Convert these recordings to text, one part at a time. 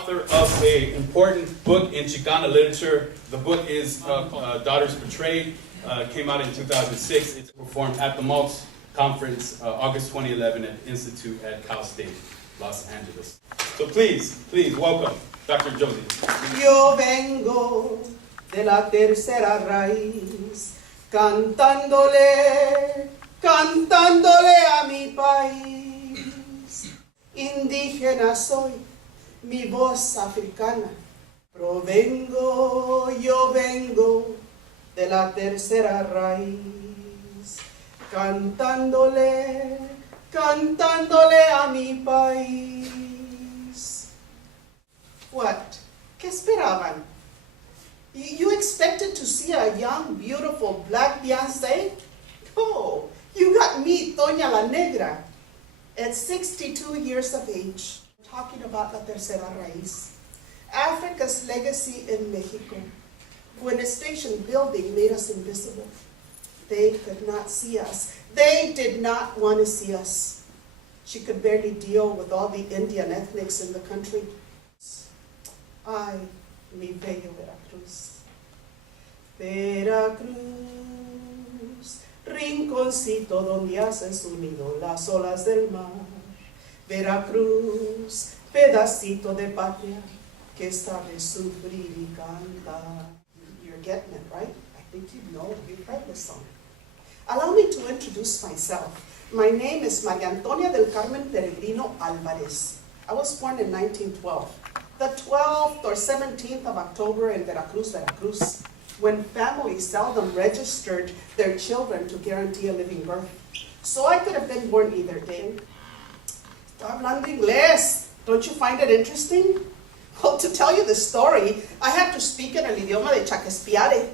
author of an important book in Chicana literature. The book is Daughters Betrayed. Came out in 2006. It's performed at the Maltz Conference, August 2011 at Institute at Cal State, Los Angeles. So please welcome Dr. Josie. Yo vengo de la tercera raíz, cantándole a mi país. Indígena soy, mi voz africana. Yo vengo de la tercera raíz, cantándole a mi país. What? ¿Qué esperaban? You expected to see a young, beautiful black Beyonce? Oh, you got me, Toña la Negra, at 62 years of age. Talking about la tercera raíz, Africa's legacy in Mexico. When a station building made us invisible, they could not see us. They did not want to see us. She could barely deal with all the Indian ethnics in the country. Ay, mi bello Veracruz. Veracruz, rinconcito donde hacen su nido las olas del mar. Veracruz, pedacito de patria que sabe sufrir y cantar. You're getting it, right? I think you've heard this song. Allow me to introduce myself. My name is Maria Antonia del Carmen Peregrino Alvarez. I was born in 1912. The 12th or 17th of October in Veracruz, Veracruz, when families seldom registered their children to guarantee a living birth. So I could have been born either day. Estoy hablando inglés. Don't you find it interesting? Well, to tell you the story, I have to speak in el idioma de Chaquespiare.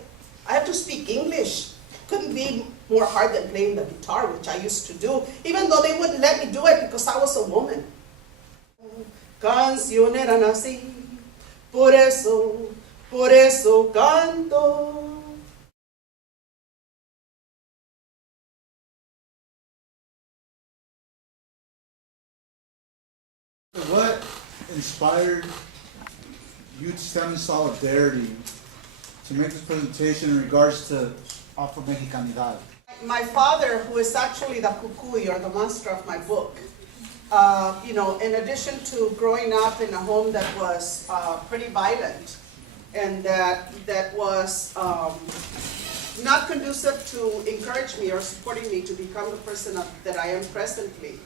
I have to speak English. Couldn't be more hard than playing the guitar, which I used to do, even though they wouldn't let me do it because I was a woman. Cancionera nací, por eso canto. What inspired you to stand in solidarity to make this presentation in regards to Afro-Mexicanidad? My father, who is actually the cucuy or the monster of my book, in addition to growing up in a home that was pretty violent and that was not conducive to encourage me or supporting me to become the person that I am presently.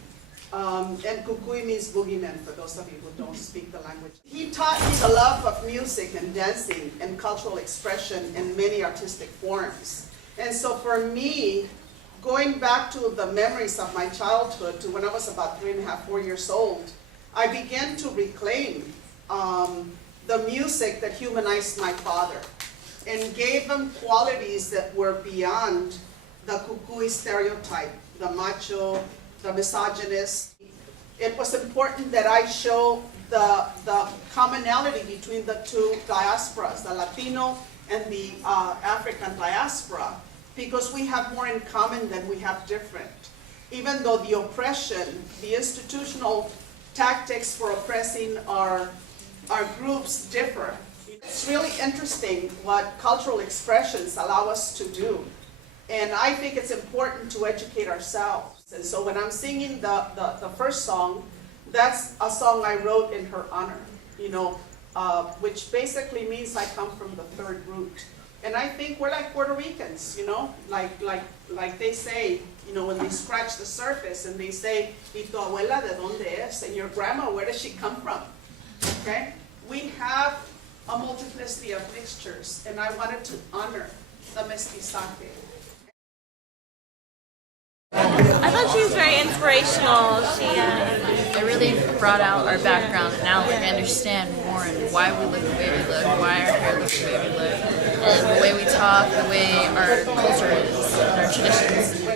And cucuy means boogeyman, for those of you who don't speak the language. He taught me the love of music and dancing and cultural expression in many artistic forms. And so for me, going back to the memories of my childhood, to when I was about 3.5, 4 years old, I began to reclaim the music that humanized my father and gave him qualities that were beyond the cucuy stereotype, the macho, the misogynist. It was important that I show the commonality between the two diasporas, the Latino and the African diaspora, because we have more in common than we have different. Even though the oppression, the institutional tactics for oppressing our groups differ. It's really interesting what cultural expressions allow us to do. And I think it's important to educate ourselves. And so when I'm singing the first song, that's a song I wrote in her honor, which basically means I come from the third root. And I think we're like Puerto Ricans, like they say, when they scratch the surface and they say, ¿Y tu abuela de dónde es? And your grandma, where does she come from? Okay? We have a multiplicity of mixtures, and I wanted to honor the mestizaje. I thought she was very inspirational. It really brought out our background, and now we understand more and why we look the way we look, why our hair looks the way we look, and the way we talk, the way our culture is, and our traditions.